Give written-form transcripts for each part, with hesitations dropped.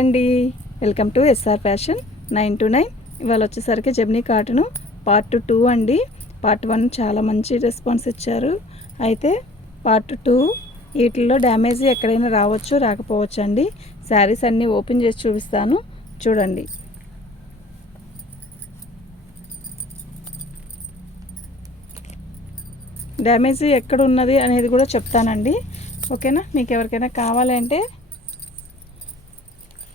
అండి, welcome to SR fashion 929. ఇవాళ వచ్చేసరికి జెమినీ కాటను పార్ట్ 2 అండి. పార్ట్ 1 చాలా మంచి రెస్పాన్స్ ఇచ్చారు. అయితే పార్ట్ 2 వీటిల్లో డ్యామేజ్ ఎక్కడైనా రావచ్చు రాకపోవచ్చు అండి. శారీస్ అన్నీ ఓపెన్ చేసి చూపిస్తాను, చూడండి. డ్యామేజ్ ఎక్కడ ఉన్నది అనేది కూడా చెప్తానండి, ఓకేనా. మీకు ఎవరికైనా కావాలంటే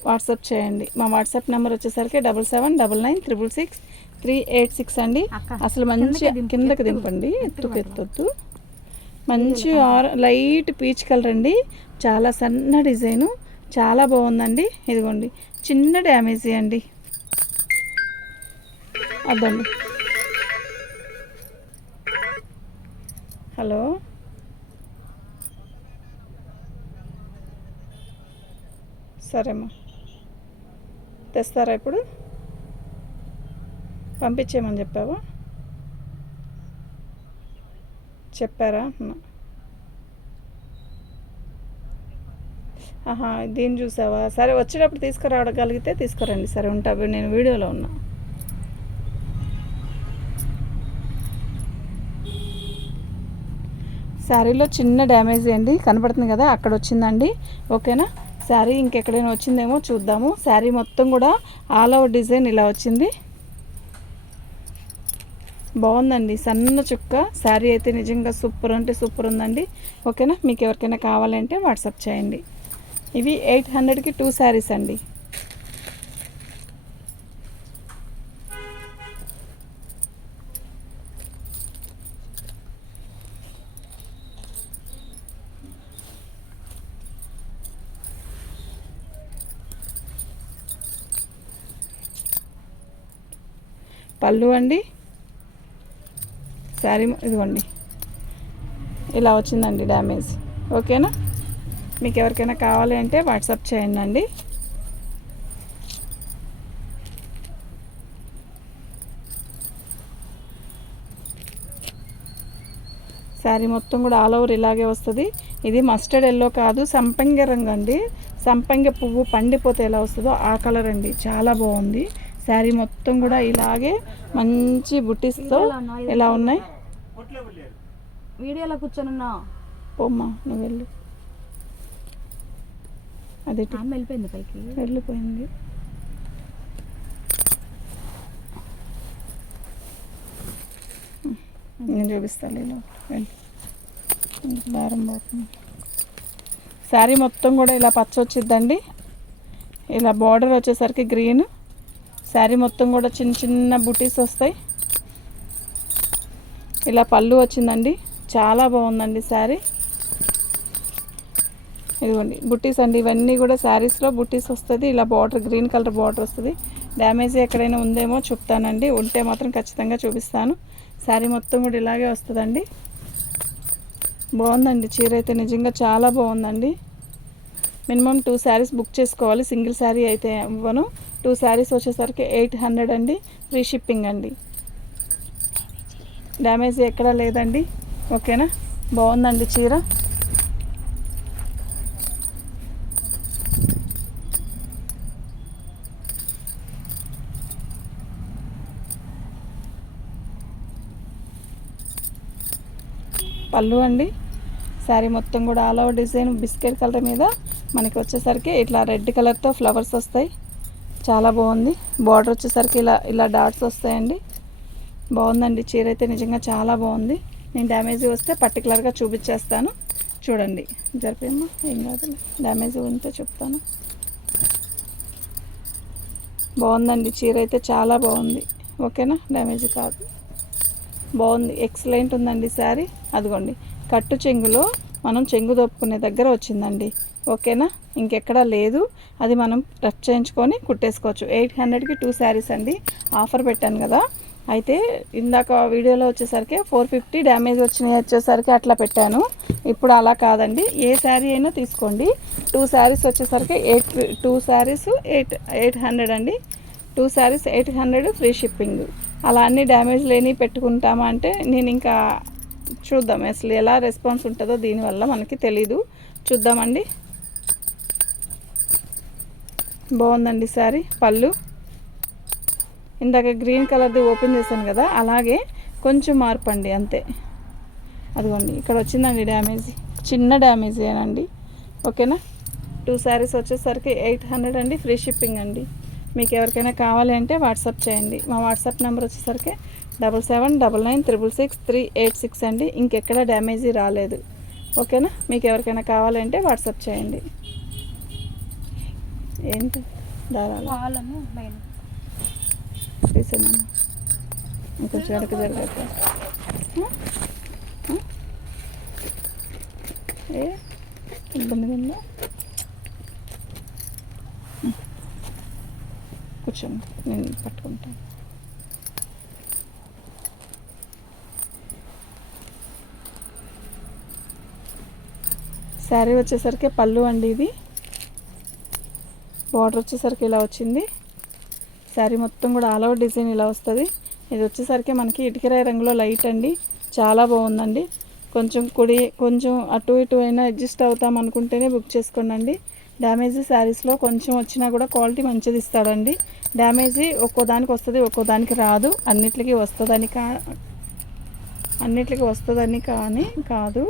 వాట్సాప్ చేయండి. మా వాట్సాప్ నెంబర్ వచ్చేసరికి 7799666386 అండి. అసలు మంచి కిందకి దింపండి, ఎత్తొద్దు. మంచి లైట్ పీచ్ కలర్ అండి, చాలా సన్న డిజైను, చాలా బాగుందండి. ఇదిగోండి, చిన్న డ్యామేజీ అండి. అదండి. హలో, సరేమ్మా, తెస్తారా? ఇప్పుడు పంపించేయమని చెప్పావా? చెప్పారా? ఆహా, దీన్ని చూసావా? సరే, వచ్చేటప్పుడు తీసుకురావగలిగితే తీసుకురండి. సరే, ఉంటా, నేను వీడియోలో ఉన్నా. శారీలో చిన్న డ్యామేజ్ అండి, కనపడుతుంది కదా, అక్కడ వచ్చిందండి, ఓకేనా. శారీ ఇంకెక్కడైనా వచ్చిందేమో చూద్దాము. శారీ మొత్తం కూడా ఆల్ ఓవర్ డిజైన్ ఇలా వచ్చింది, బాగుందండి. సన్న చుక్క శారీ అయితే నిజంగా సూపర్ అంటే సూపర్ ఉందండి, ఓకేనా. మీకు ఎవరికైనా కావాలంటే వాట్సాప్ చేయండి. ఇవి 800కి 2 శారీస్ అండి. పళ్ళు అండి, శారీ ఇదిగోండి ఇలా వచ్చిందండి డ్యామేజ్, ఓకేనా. మీకు ఎవరికైనా కావాలి అంటే వాట్సాప్ చేయండి అండి. శారీ మొత్తం కూడా ఆల్ ఓవర్ ఇలాగే వస్తుంది. ఇది మస్టర్డ్ ఎల్లో కాదు, సంపంగి రంగు అండి. సంపంగి పువ్వు పండిపోతే ఎలా వస్తుందో ఆ కలర్ అండి, చాలా బాగుంది. శారీ మొత్తం కూడా ఇలాగే మంచి బుట్టీస్తో ఎలా ఉన్నాయి. వీడియోలో కూర్చొనున్నా పోమ్మా, నువ్వు వెళ్ళు. అది వెళ్ళిపోయింది, పైకి వెళ్ళిపోయింది. నేను చూపిస్తాను, ఇలా వెళ్ళి దారం పోతుంది. శారీ మొత్తం కూడా ఇలా పచ్చ వచ్చిద్దండి, ఇలా బార్డర్ వచ్చేసరికి గ్రీన్. శారీ మొత్తం కూడా చిన్న చిన్న బుటీస్ వస్తాయి. ఇలా పళ్ళు వచ్చిందండి, చాలా బాగుందండి శారీ. ఇదిగోండి బుట్టీస్ అండి, ఇవన్నీ కూడా శారీస్లో బుట్టీస్ వస్తుంది. ఇలా బార్డర్ గ్రీన్ కలర్ బార్డర్ వస్తుంది. డ్యామేజ్ ఎక్కడైనా ఉందేమో చెప్తానండి, ఉంటే మాత్రం ఖచ్చితంగా చూపిస్తాను. శారీ మొత్తం కూడా ఇలాగే వస్తుందండి, బాగుందండి. చీర అయితే నిజంగా చాలా బాగుందండి. మినిమం 2 శారీస్ బుక్ చేసుకోవాలి, సింగిల్ శారీ అయితే ఇవ్వను. 2 శారీస్ వచ్చేసరికి 800 అండి, ఫ్రీ షిప్పింగ్ అండి. డ్యామేజ్ ఎక్కడా లేదండి, ఓకేనా. బాగుందండి చీర. పళ్ళు అండి, శారీ మొత్తం కూడా all over design biscuit colour మీద మనకి వచ్చేసరికి ఇట్లా రెడ్ కలర్తో ఫ్లవర్స్ వస్తాయి, చాలా బాగుంది. బార్డర్ వచ్చేసరికి ఇలా ఇలా డాట్స్ వస్తాయండి, బాగుందండి. చీర అయితే నిజంగా చాలా బాగుంది. నేను డ్యామేజ్ వస్తే పర్టికులర్గా చూపించేస్తాను, చూడండి. జరిపేమ్మా, ఏం కాదు, డ్యామేజ్ ఉంటే చెప్తాను. బాగుందండి, చీర అయితే చాలా బాగుంది, ఓకేనా. డ్యామేజ్ కాదు, బాగుంది, ఎక్సలెంట్ ఉందండి శారీ. అదిగోండి, కట్టు చెంగులో మనం చెంగు దొప్పుకునే దగ్గర వచ్చిందండి, ఓకేనా. ఇంకెక్కడా లేదు, అది మనం టచ్ చేయించుకొని కుట్టేసుకోవచ్చు. 800కి 2 శారీస్ అండి. ఆఫర్ పెట్టాను కదా, అయితే ఇందాక వీడియోలో వచ్చేసరికి 450 డ్యామేజ్ వచ్చినాయి వచ్చేసరికి అట్లా పెట్టాను. ఇప్పుడు అలా కాదండి, ఏ శారీ అయినా తీసుకోండి. 2 శారీస్ వచ్చేసరికి 2 శారీస్ 800 అండి. 2 శారీస్ 800 ఫ్రీ షిప్పింగ్. అలా అన్ని డ్యామేజ్ లేని పెట్టుకుంటామా అంటే నేను ఇంకా చూద్దాం అసలు ఎలా రెస్పాన్స్ ఉంటుందో, దీనివల్ల మనకి తెలీదు, చూద్దామండి. బాగుందండి శారీ. పళ్ళు ఇందాక గ్రీన్ కలర్ది ఓపెన్ చేశాను కదా, అలాగే కొంచెం మార్పు అండి అంతే. అదిగోండి ఇక్కడ వచ్చిందండి డ్యామేజ్, చిన్న డ్యామేజేనండి. ఓకేనా. 2 శారీస్ వచ్చేసరికి 800 అండి, ఫ్రీ షిప్పింగ్ అండి. మీకు ఎవరికైనా కావాలి అంటే వాట్సాప్ చేయండి. మా వాట్సాప్ నెంబర్ వచ్చేసరికి 7799666386 అండి. ఇంకెక్కడ డ్యామేజీ రాలేదు. ఓకేనా. మీకు ఎవరికైనా కావాలంటే వాట్సాప్ చేయండి. ఏంటి దారాలు తీసాను ఇంకొంచెం వెనక జరగక. ఏ ఇబ్బంది ఉందా? కూర్చోండి, నేను పట్టుకుంటాను. శారీ వచ్చేసరికి పళ్ళు అండి, ఇది బార్డర్ వచ్చేసరికి ఇలా వచ్చింది. శారీ మొత్తం కూడా ఆల్ ఓవర్ డిజైన్ ఇలా వస్తుంది. ఇది వచ్చేసరికి మనకి ఇటుకరాయి రంగులో లైట్ అండి, చాలా బాగుందండి. కొంచెం అటు ఇటు అయినా అడ్జస్ట్ అవుతాం అనుకుంటేనే బుక్ చేసుకోండి. డ్యామేజీ శారీస్లో కొంచెం వచ్చినా కూడా క్వాలిటీ మంచిది ఇస్తాడండి. డ్యామేజీ ఒక్కో దానికి వస్తుంది, ఒక్కో దానికి రాదు. అన్నిటికీ వస్తుందని కానీ కాదు.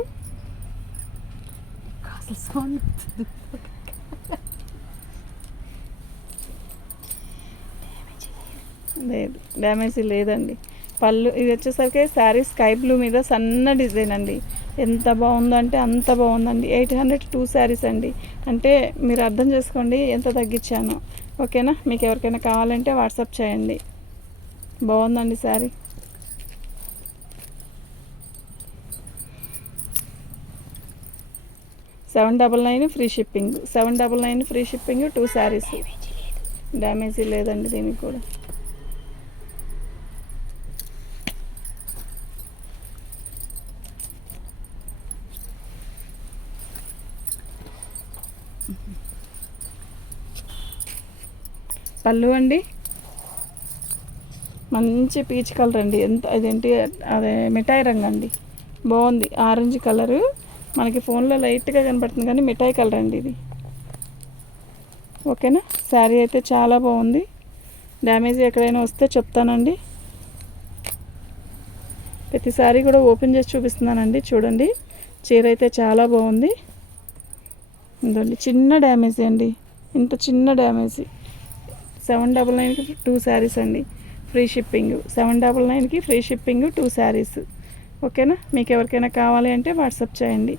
లేదు, డ్యామేజ్ లేదండి. పళ్ళు ఇది వచ్చేసరికి శారీ స్కై బ్లూ మీద సన్న డిజైన్ అండి. ఎంత బాగుందంటే అంత బాగుందండి. 800 2 శారీస్ అండి. అంటే మీరు అర్థం చేసుకోండి ఎంత తగ్గించాను. ఓకేనా. మీకు ఎవరికైనా కావాలంటే వాట్సాప్ చేయండి. బాగుందండి sari. $799 free shipping. 799 free shipping, 2 saris. డ్యామేజీ లేదండి దీనికి కూడా. పళ్ళు అండి మంచి పీచ్ కలర్ అండి. అదేంటి అదే మిఠాయి రంగు అండి, బాగుంది. ఆరెంజ్ కలరు మనకి ఫోన్లో లైట్గా కనపడుతుంది కానీ మిఠాయి కలర్ అండి ఇది. ఓకేనా. శారీ అయితే చాలా బాగుంది. డ్యామేజ్ ఎక్కడైనా వస్తే చెప్తానండి. ప్రతిసారి కూడా ఓపెన్ చేసి చూపిస్తున్నానండి. చూడండి, చీర అయితే చాలా బాగుంది. ఇదండి చిన్న డ్యామేజ్ అండి, ఇంత చిన్న డ్యామేజ్. 799కి 2 శారీస్ అండి, ఫ్రీ షిప్పింగ్. 799కి ఫ్రీ షిప్పింగ్, 2 శారీస్. ఓకేనా. మీకు ఎవరికైనా కావాలి అంటే వాట్సాప్ చేయండి.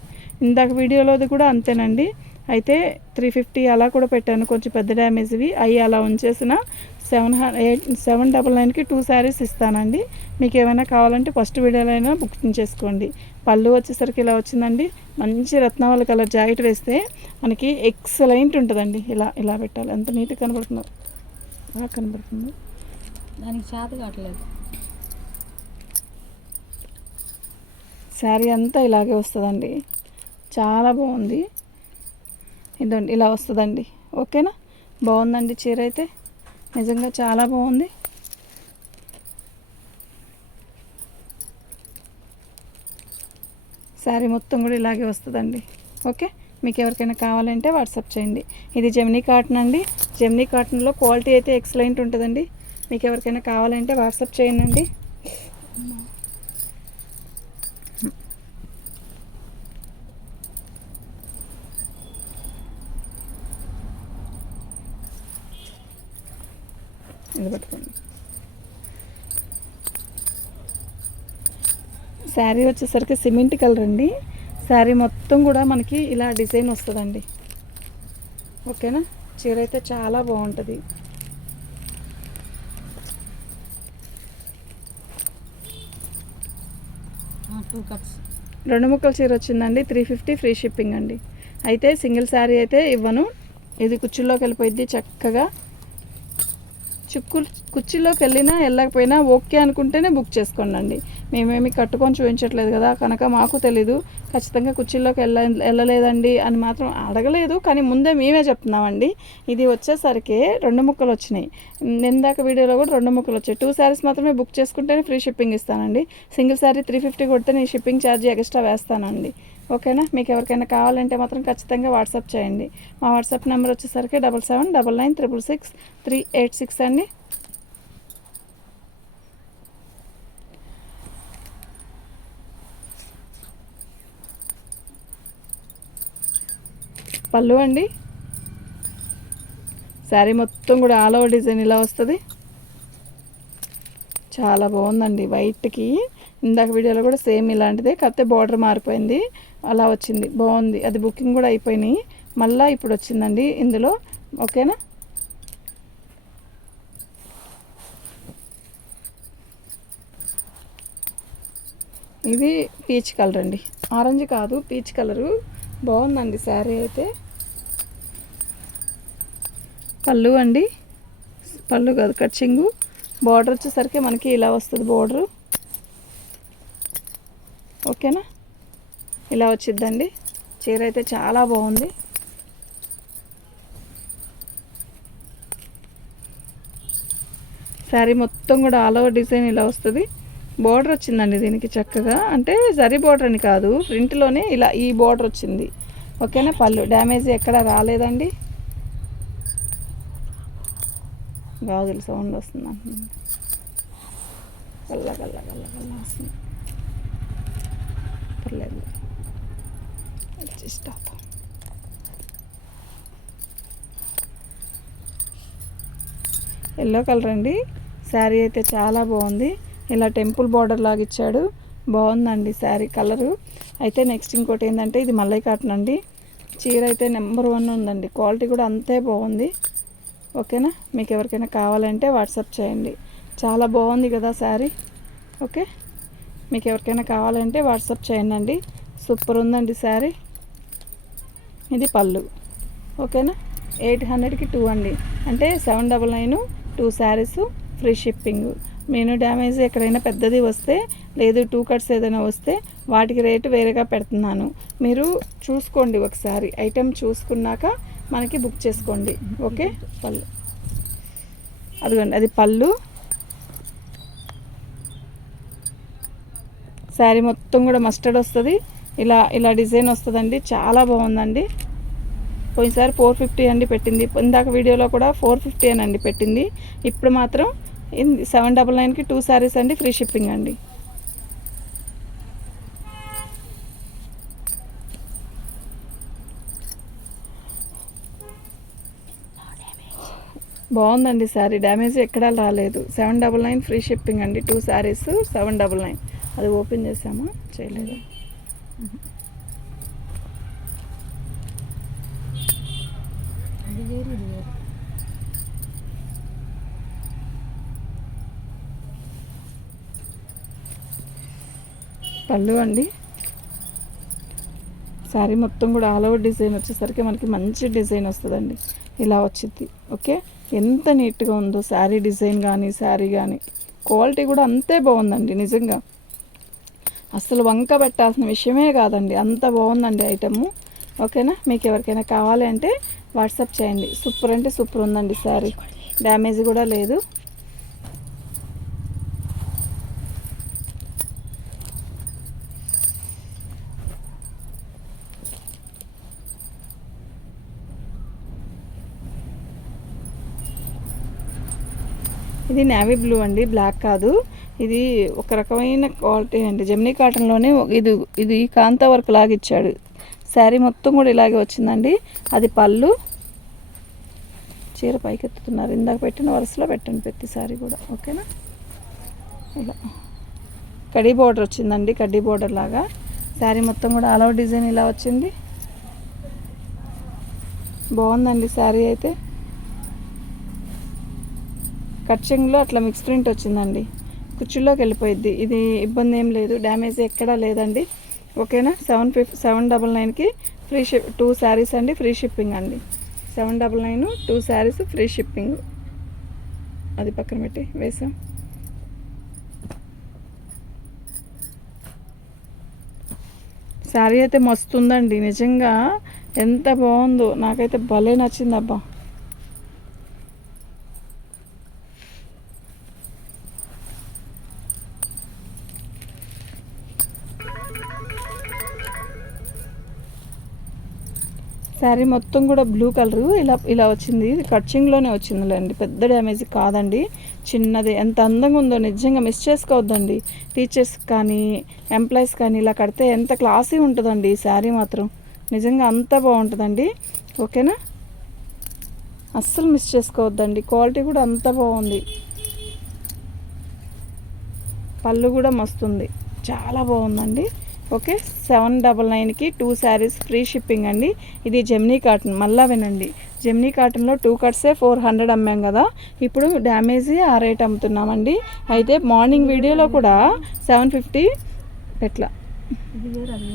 ఇందాక వీడియోలోది కూడా అంతేనండి. అయితే 350 అలా కూడా పెట్టాను, కొంచెం పెద్ద డ్యామేజ్వి అవి అలా ఉంచేసిన 799కి 2 శారీస్ ఇస్తానండి. మీకు ఏమైనా కావాలంటే ఫస్ట్ వీడియోలో అయినా బుకింగ్ చేసుకోండి. పళ్ళు వచ్చేసరికి ఇలా వచ్చిందండి. మంచి రత్నావళి కలర్ జాకెట్ వేస్తే మనకి ఎక్సలెంట్ ఉంటుందండి. ఇలా ఇలా పెట్టాలి. ఎంత నీట్గా కనబడుతుందో, బాగా కనబడుతుంది. దానికి చేత కావట్లేదు. శారీ అంతా ఇలాగే వస్తుందండి, చాలా బాగుంది. ఇదండి ఇలా వస్తుందండి. ఓకేనా. బాగుందండి చీర అయితే నిజంగా చాలా బాగుంది. శారీ మొత్తం కూడా ఇలాగే వస్తుందండి. ఓకే. మీకు ఎవరికైనా కావాలంటే వాట్సాప్ చేయండి. ఇది జెమినీ కాటన్ అండి. జెమినీ కాటన్లో క్వాలిటీ అయితే ఎక్సలెంట్ ఉంటుందండి. మీకు ఎవరికైనా కావాలంటే వాట్సాప్ చేయండి. ఇది పట్టుకోండి. శారీ వచ్చేసరికి సిమెంట్ కలర్ అండి. శారీ మొత్తం కూడా మనకి ఇలా డిజైన్ వస్తుందండి. ఓకేనా. చీర అయితే చాలా బాగుంటుంది. రెండు ముక్కల చీర వచ్చిందండి. 350 ఫ్రీ షిప్పింగ్ అండి. అయితే సింగిల్ శారీ అయితే ఇవ్వను. ఇది కుర్చీలోకి వెళ్ళిపోయింది చక్కగా. కుర్చీలోకి వెళ్ళినా వెళ్ళకపోయినా ఓకే అనుకుంటేనే బుక్ చేసుకోండి. మేమేమి కట్టుకొని చూపించట్లేదు కదా, కనుక మాకు తెలీదు. ఖచ్చితంగా కుర్చీలోకి వెళ్ళలేదండి అని మాత్రం అడగలేదు, కానీ ముందే మేమే చెప్తున్నామండి. ఇది వచ్చేసరికి 2 ముక్కలు వచ్చినాయి. ఇందాక వీడియోలో కూడా 2 ముక్కలు వచ్చాయి. 2 శారీస్ మాత్రమే బుక్ చేసుకుంటేనే ఫ్రీ షిప్పింగ్ ఇస్తానండి. సింగిల్ శారీ 350 కొడితే నేను షిప్పింగ్ ఛార్జ్ ఎక్స్ట్రా వేస్తానండి. ఓకేనా. మీకు ఎవరికైనా కావాలంటే మాత్రం ఖచ్చితంగా వాట్సాప్ చేయండి. మా వాట్సాప్ నెంబర్ వచ్చేసరికి 7799966386 అండి. పళ్ళు అండి, శారీ మొత్తం కూడా ఆల్ ఓవర్ డిజైన్ ఇలా వస్తుంది. చాలా బాగుందండి. వైట్కి ఇందాక వీడియోలో కూడా సేమ్ ఇలాంటిదే, కాకపోతే బార్డర్ మారిపోయింది, అలా వచ్చింది, బాగుంది. అది బుకింగ్ కూడా అయిపోయినాయి, మళ్ళీ ఇప్పుడు వచ్చిందండి ఇందులో. ఓకేనా. ఇది పీచ్ కలర్ అండి, ఆరెంజ్ కాదు పీచ్ కలరు. బాగుందండి శారీ అయితే. పళ్ళు అండి, పళ్ళు కాదు కచ్చింగు. బార్డర్ వచ్చేసరికి మనకి ఇలా వస్తుంది బార్డరు. ఓకేనా, ఇలా వచ్చిద్దండి. చీర అయితే చాలా బాగుంది. శారీ మొత్తం కూడా ఆల్ ఓవర్ డిజైన్ ఇలా వస్తుంది. బార్డర్ వచ్చిందండి దీనికి చక్కగా, అంటే జరీ బార్డర్ అని కాదు, ప్రింట్లోనే ఇలా ఈ బార్డర్ వచ్చింది. ఓకేనా. పళ్ళు డ్యామేజ్ ఎక్కడ రాలేదండి. గాజులు సౌండ్ వస్తుంది అంటున్నాను, గల్ల గల్ల గల్ల గల్ల వస్తుంది. పర్లేదు, అడ్జస్ట్ అవుతాం. ఎల్లో కలర్ అండి, శారీ అయితే చాలా బాగుంది. ఇలా టెంపుల్ బార్డర్ లాగా ఇచ్చాడు, బాగుందండి శారీ కలరు అయితే. నెక్స్ట్ ఇంకోటి ఏంటంటే ఇది మల్లై కాటన్ అండి. చీర అయితే నెంబర్ 1 ఉందండి, క్వాలిటీ కూడా అంతే బాగుంది. ఓకేనా. మీకు ఎవరికైనా కావాలంటే వాట్సాప్ చేయండి. చాలా బాగుంది కదా శారీ. ఓకే, మీకు ఎవరికైనా కావాలంటే వాట్సాప్ చేయండి అండి. సూపర్ ఉందండి శారీ. ఇది పళ్ళు. ఓకేనా. 800కి 2 అండి, అంటే 799, 2 శారీస్ ఫ్రీ షిప్పింగ్. నేను డ్యామేజ్ ఎక్కడైనా పెద్దది వస్తే, లేదు 2 కట్స్ ఏదైనా వస్తే వాటికి రేటు వేరేగా పెడుతున్నాను. మీరు చూసుకోండి ఒకసారి, ఐటెం చూసుకున్నాక మనకి బుక్ చేసుకోండి. ఓకే. పళ్ళు అదిగోండి, అది పళ్ళు. శారీ మొత్తం కూడా మస్టర్డ్ వస్తుంది, ఇలా ఇలా డిజైన్ వస్తుందండి. చాలా బాగుందండి. పోయినసారి 450 అండి పెట్టింది, ఇందాక వీడియోలో కూడా 450 అండి పెట్టింది. ఇప్పుడు మాత్రం 799కి 2 శారీస్ అండి, ఫ్రీ షిప్పింగ్ అండి. బాగుందండి శారీ, డ్యామేజ్ ఎక్కడా రాలేదు. 799 ఫ్రీ షిప్పింగ్ అండి, 2 శారీస్ 799. అది ఓపెన్ చేసామా, చేయలేదు. పళ్ళు అండి, శారీ మొత్తం కూడా ఆల్ ఓవర్ డిజైన్ వచ్చేసరికి మనకి మంచి డిజైన్ వస్తుందండి, ఇలా వచ్చింది. ఓకే, ఎంత నీట్గా ఉందో శారీ డిజైన్ కానీ శారీ కానీ, క్వాలిటీ కూడా అంతే బాగుందండి. నిజంగా అసలు వంక పెట్టాల్సిన విషయమే కాదండి, అంత బాగుందండి ఐటము. ఓకేనా. మీకు ఎవరికైనా కావాలి అంటే వాట్సాప్ చేయండి. సూపర్ అంటే సూపర్ ఉందండి శారీ, డ్యామేజ్ కూడా లేదు. ఇది నేవీ బ్లూ అండి, బ్లాక్ కాదు. ఇది ఒక రకమైన క్వాలిటీ అండి, జెమినీ కాటన్లోనే ఇది ఇది కాంతా వర్క్ లాగా ఇచ్చాడు. శారీ మొత్తం కూడా ఇలాగే వచ్చిందండి. అది పళ్ళు. చీర పైకెత్తుతున్నారు, ఇందాక పెట్టిన వరుసలో పెట్టండి ప్రతి శారీ కూడా. ఓకేనా. ఇలా కడ్డీ బోర్డర్ వచ్చిందండి, కడ్డీ బోర్డర్ లాగా. శారీ మొత్తం కూడా ఆల్ ఓవర్ డిజైన్ ఇలా వచ్చింది, బాగుందండి శారీ అయితే. కట్చింగ్లో అట్లా మిక్స్ ప్రింట్ వచ్చిందండి, కుర్చీలోకి వెళ్ళిపోయిద్ది. ఇది ఇబ్బంది ఏం లేదు, డ్యామేజ్ ఎక్కడా లేదండి. ఓకేనా. 799కి ఫ్రీ 2 శారీస్ అండి, ఫ్రీ షిప్పింగ్ అండి. 799 2 శారీస్ ఫ్రీ షిప్పింగ్. అది పక్కన పెట్టి వేసాం. శారీ అయితే మస్తు ఉందండి, నిజంగా ఎంత బాగుందో, నాకైతే భలే నచ్చింది అబ్బా. శారీ మొత్తం కూడా బ్లూ కలరు ఇలా ఇలా వచ్చింది. ఇది కట్చింగ్లోనే వచ్చిందిలేండి, పెద్ద డ్యామేజ్ కాదండి, చిన్నది. ఎంత అందంగా ఉందో నిజంగా మిస్ చేసుకోవద్దండి. టీచర్స్ కానీ ఎంప్లాయీస్ కానీ ఇలా కడితే ఎంత క్లాసీ ఉంటుందండి ఈ శారీ మాత్రం. నిజంగా అంత బాగుంటుందండి. ఓకేనా, అస్సలు మిస్ చేసుకోవద్దండి. క్వాలిటీ కూడా అంత బాగుంది. పళ్ళు కూడా మస్తుంది, చాలా బాగుందండి. ఓకే, 799కి 2 శారీస్ ఫ్రీ షిప్పింగ్ అండి. ఇది జెమినీ కాటన్. మళ్ళా వినండి, జెమినీ కాటన్లో 2 కట్సే 400 అమ్మాం కదా, ఇప్పుడు డ్యామేజీ ఆ రేట్ అమ్ముతున్నామండి. అయితే మార్నింగ్ వీడియోలో కూడా 750 పెట్లా,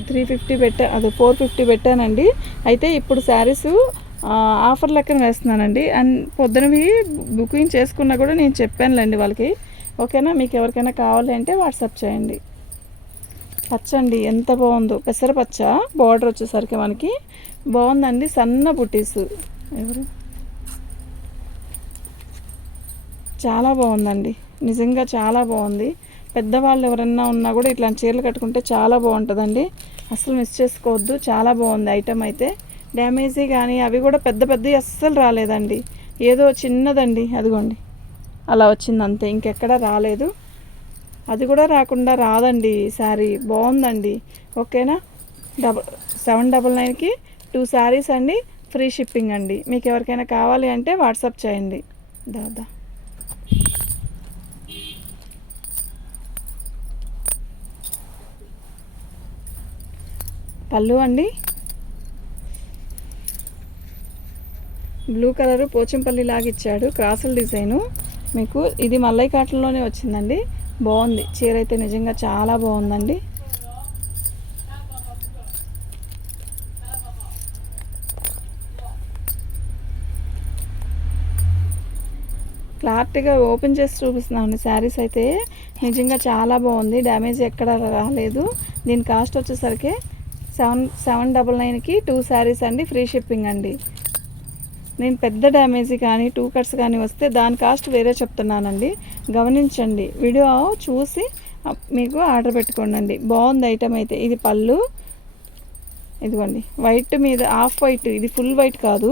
350 పెట్టా, అది 450 పెట్టానండి. అయితే ఇప్పుడు శారీస్ ఆఫర్ లెక్కన వేస్తున్నానండి. అండ్ పొద్దునవి బుకింగ్ చేసుకున్నా కూడా నేను చెప్పానులేండి వాళ్ళకి. ఓకేనా, మీకు ఎవరికైనా కావాలి అంటే వాట్సాప్ చేయండి. పచ్చ అండి, ఎంత బాగుందో, పెసరపచ్చ. బార్డర్ వచ్చేసరికి మనకి బాగుందండి, సన్న బుటీసు. ఎవరు చాలా బాగుందండి, నిజంగా చాలా బాగుంది. పెద్దవాళ్ళు ఎవరన్నా ఉన్నా కూడా ఇట్లాంటి చీరలు కట్టుకుంటే చాలా బాగుంటుందండి. అస్సలు మిస్ చేసుకోవద్దు, చాలా బాగుంది ఐటమ్ అయితే. డ్యామేజీ కానీ అవి కూడా పెద్ద పెద్దవి అస్సలు రాలేదండి, ఏదో చిన్నదండి, అదిగోండి అలా వచ్చింది అంతే, ఇంకెక్కడా రాలేదు. అది కూడా రాకుండా రాదండి శారీ, బాగుందండి. ఓకేనా, 799కి 2 శారీస్ అండి, ఫ్రీ షిప్పింగ్ అండి. మీకు ఎవరికైనా కావాలి అంటే వాట్సాప్ చేయండి. దాదా పళ్ళు అండి, బ్లూ కలరు పోచంపల్లి లాగా ఇచ్చాడు, క్రాసుల డిజైను. మీకు ఇది మల్లై కాటన్లోనే వచ్చిందండి. బాగుంది చీర అయితే, నిజంగా చాలా బాగుందండి. క్లారిటీగా ఓపెన్ చేసి చూపిస్తున్నామండి. శారీస్ అయితే నిజంగా చాలా బాగుంది, డ్యామేజ్ ఎక్కడ రాలేదు. దీని కాస్ట్ వచ్చేసరికి 799కి 2 శారీస్ అండి, ఫ్రీ షిప్పింగ్ అండి. నేను పెద్ద డ్యామేజీ కానీ 2 కట్స్ కానీ వస్తే దాని కాస్ట్ వేరే చెప్తున్నానండి, గమనించండి. వీడియో చూసి మీకు ఆర్డర్ పెట్టుకోండి. బాగుంది ఐటమ్ అయితే. ఇది పళ్ళు, ఇదిగోండి వైట్ మీద హాఫ్ వైట్, ఇది ఫుల్ వైట్ కాదు,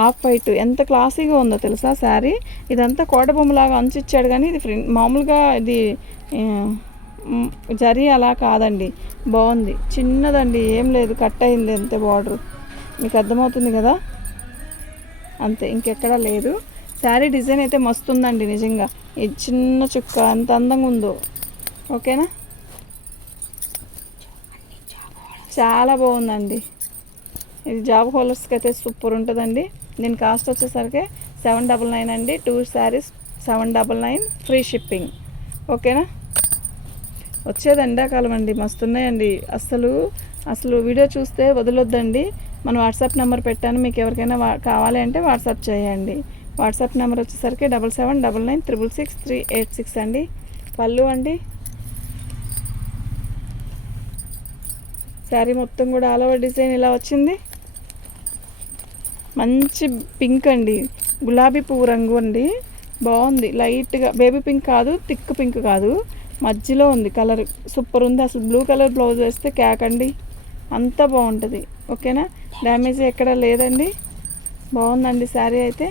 హాఫ్ వైట్. ఎంత క్లాసీగా ఉందో తెలుసా శారీ. ఇదంతా కోటబొమ్మలాగా అంచిచ్చాడు కానీ ఇది మామూలుగా ఇది జరీ అలా కాదండి, బాగుంది. చిన్నదండి, ఏం లేదు, కట్ అయింది అంతే బార్డర్, మీకు అర్థమవుతుంది కదా, అంతే, ఇంకెక్కడా లేదు. శారీ డిజైన్ అయితే మస్తు ఉందండి నిజంగా. ఈ చిన్న చుక్క అంత అందంగా ఉందో. ఓకేనా, చాలా బాగుందండి. ఇది జాబ్ హోల్డర్స్కి అయితే సూపర్ ఉంటుందండి. దీని కాస్ట్ వచ్చేసరికి 799 అండి, 2 శారీస్ 799, ఫ్రీ షిప్పింగ్. ఓకేనా, వచ్చేది ఎండాకాలం అండి, మస్తున్నాయండి. అసలు వీడియో చూస్తే వదలొద్దండి. మన వాట్సాప్ నెంబర్ పెట్టాను, మీకు ఎవరికైనా కావాలి అంటే వాట్సాప్ చేయండి. వాట్సాప్ నెంబర్ వచ్చేసరికి 7799966386 అండి. పళ్ళు అండి, శారీ మొత్తం కూడా ఆల్ ఓవర్ డిజైన్ ఇలా వచ్చింది. మంచి పింక్ అండి, గులాబీ పువ్వు రంగు అండి, బాగుంది. లైట్గా బేబీ పింక్ కాదు, థిక్ పింక్ కాదు, మధ్యలో ఉంది కలర్, సూపర్ ఉంది. అసలు బ్లూ కలర్ బ్లౌజ్ వేస్తే క్యాక్ అండి, అంత బాగుంటుంది. ఓకేనా, డ్యామేజ్ ఎక్కడ లేదండి, బాగుందండి శారీ అయితే.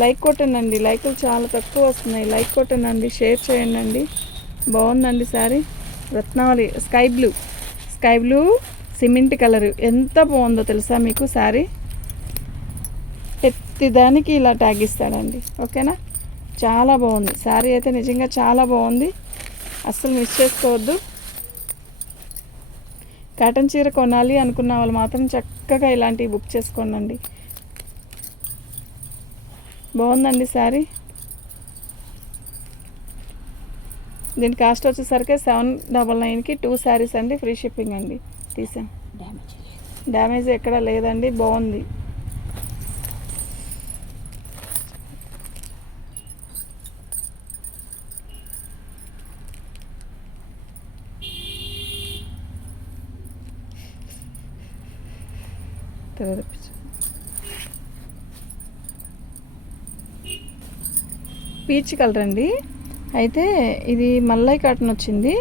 లైక్ కొట్టండి, లైకులు చాలా తక్కువ వస్తున్నాయి. లైక్ కొట్టండి, షేర్ చేయండి. బాగుందండి శారీ. రత్నావళి స్కై బ్లూ సిమెంట్ కలర్, ఎంత బాగుందో తెలుసా మీకు శారీ. ప్రతిదానికి ఇలా ట్యాగ్ ఇస్తాడండి. ఓకేనా, చాలా బాగుంది శారీ అయితే, నిజంగా చాలా బాగుంది, అస్సలు మిస్ చేసుకోవద్దు. కాటన్ చీర కొనాలి అనుకున్న వాళ్ళు మాత్రం చక్కగా ఇలాంటివి బుక్ చేసుకోండి. బాగుందండి శారీ. దీని కాస్ట్ వచ్చేసరికి 799కి 2 శారీస్ అండి, ఫ్రీ షిప్పింగ్ అండి. తీసాం, డ్యామేజ్ ఎక్కడ లేదండి, బాగుంది. పీచ్ కలర్ అండి. అయితే ఇది మల్లై కాటన్ వచ్చింది.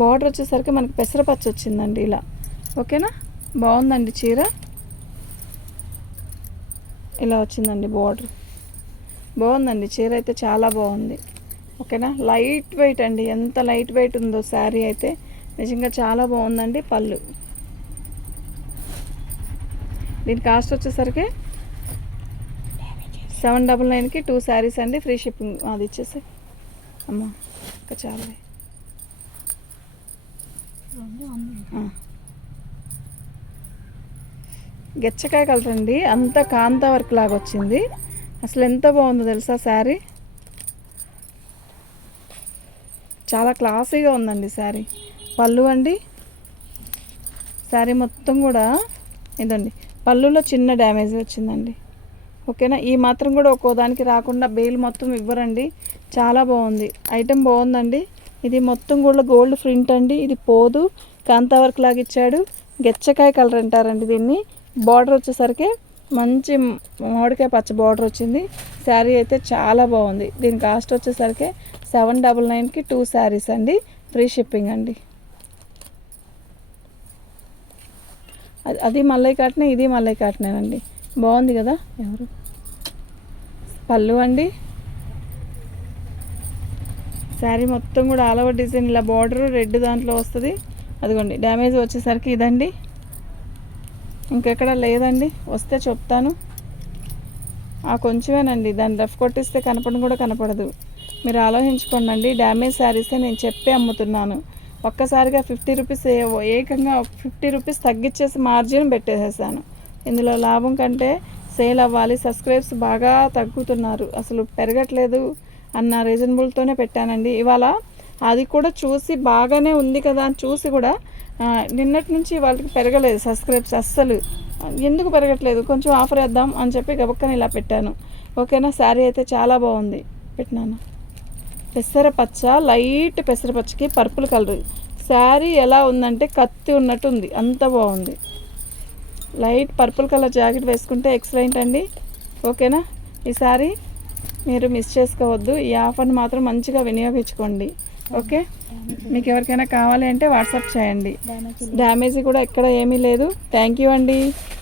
బార్డర్ వచ్చేసరికి మనకి పెసరపచ్చ వచ్చిందండి ఇలా. ఓకేనా, బాగుందండి చీర. ఇలా వచ్చిందండి బార్డర్. బాగుందండి చీర అయితే చాలా బాగుంది. ఓకేనా, లైట్ వెయిట్ అండి. ఎంత లైట్ వెయిట్ ఉందో శారీ అయితే నిజంగా చాలా బాగుందండి. పళ్ళు దీని కాస్ట్ వచ్చేసరికి 799కి 2 శారీస్ అండి. Free shipping. అది ఇచ్చేసి అమ్మా ఇంకా చాలా. గెచ్చకాయ కలర్ అండి, అంత కాంతా వర్క్ లాగా వచ్చింది. అసలు ఎంత బాగుందో తెలుసా శారీ. చాలా క్లాసీగా ఉందండి శారీ. పళ్ళు అండి, శారీ మొత్తం కూడా ఇదండి. పళ్ళులో చిన్న డ్యామేజ్ వచ్చిందండి. ఓకేనా, ఈ మాత్రం కూడా ఒక్కో దానికి రాకుండా బేల్ మొత్తం ఇవ్వరండి. చాలా బాగుంది ఐటెం, బాగుందండి. ఇది మొత్తం కూడా గోల్డ్ ప్రింట్ అండి. ఇది పోదు, కాంతా వర్క్ లాగా ఇచ్చాడు. గెచ్చకాయ కలర్ అంటారండి దీన్ని. బార్డర్ వచ్చేసరికి మంచి మామిడికాయ పచ్చ బార్డర్ వచ్చింది. శారీ అయితే చాలా బాగుంది. దీని కాస్ట్ వచ్చేసరికి 799కి 2 శారీస్ అండి. ఫ్రీ షిప్పింగ్ అండి. అది మల్లై కాటనే, ఇది మల్లై కాటనేనండి. బాగుంది కదా. ఎవరు పళ్ళు అండి, శారీ మొత్తం కూడా ఆల్ ఓవర్ డిజైన్ ఇలా బార్డర్ రెడ్ దాంట్లో వస్తుంది. అదిగోండి డ్యామేజ్ వచ్చేసరికి ఇదండి. ఇంకెక్కడ లేదండి, వస్తే చెప్తాను. కొంచెమేనండి, దాన్ని రఫ్ కొట్టిస్తే కనపడను కూడా కనపడదు. మీరు ఆలోచించుకోండి. డ్యామేజ్ శారీసే నేను చెప్పి అమ్ముతున్నాను. ఒక్కసారిగా 50 రూపీస్ ఏకంగా 50 రూపీస్ తగ్గించేసి మార్జిన్ పెట్టేసేసాను. ఇందులో లాభం కంటే సేల్ అవ్వాలి. సబ్స్క్రైబ్స్ బాగా తగ్గుతున్నారు, అసలు పెరగట్లేదు అన్న రీజనబుల్తోనే పెట్టానండి. ఇవాళ అది కూడా చూసి బాగానే ఉంది కదా అని చూసి కూడా నిన్నటి నుంచి వాళ్ళకి పెరగలేదు సబ్స్క్రైబ్స్ అస్సలు. ఎందుకు పెరగట్లేదు, కొంచెం ఆఫర్ వేద్దాం అని చెప్పి గబక్కని ఇలా పెట్టాను. ఓకేనా, శారీ అయితే చాలా బాగుంది. పెట్టినాను పెసరపచ్చ, లైట్ పెసరపచ్చకి పర్పుల్ కలర్. శారీ ఎలా ఉందంటే కత్తి ఉన్నట్టు ఉంది, అంత బాగుంది. లైట్ పర్పుల్ కలర్ జాకెట్ వేసుకుంటే ఎక్సలెంట్ అండి. ఓకేనా, ఈ శారీ మీరు మిస్ చేసుకోవద్దు. ఈ ఆఫర్ని మాత్రం మంచిగా వినియోగించుకోండి. ఓకే, మీకు ఎవరికైనా కావాలి అంటే వాట్సాప్ చేయండి. డ్యామేజ్ కూడా ఎక్కడ ఏమీ లేదు. థ్యాంక్ యూ అండి.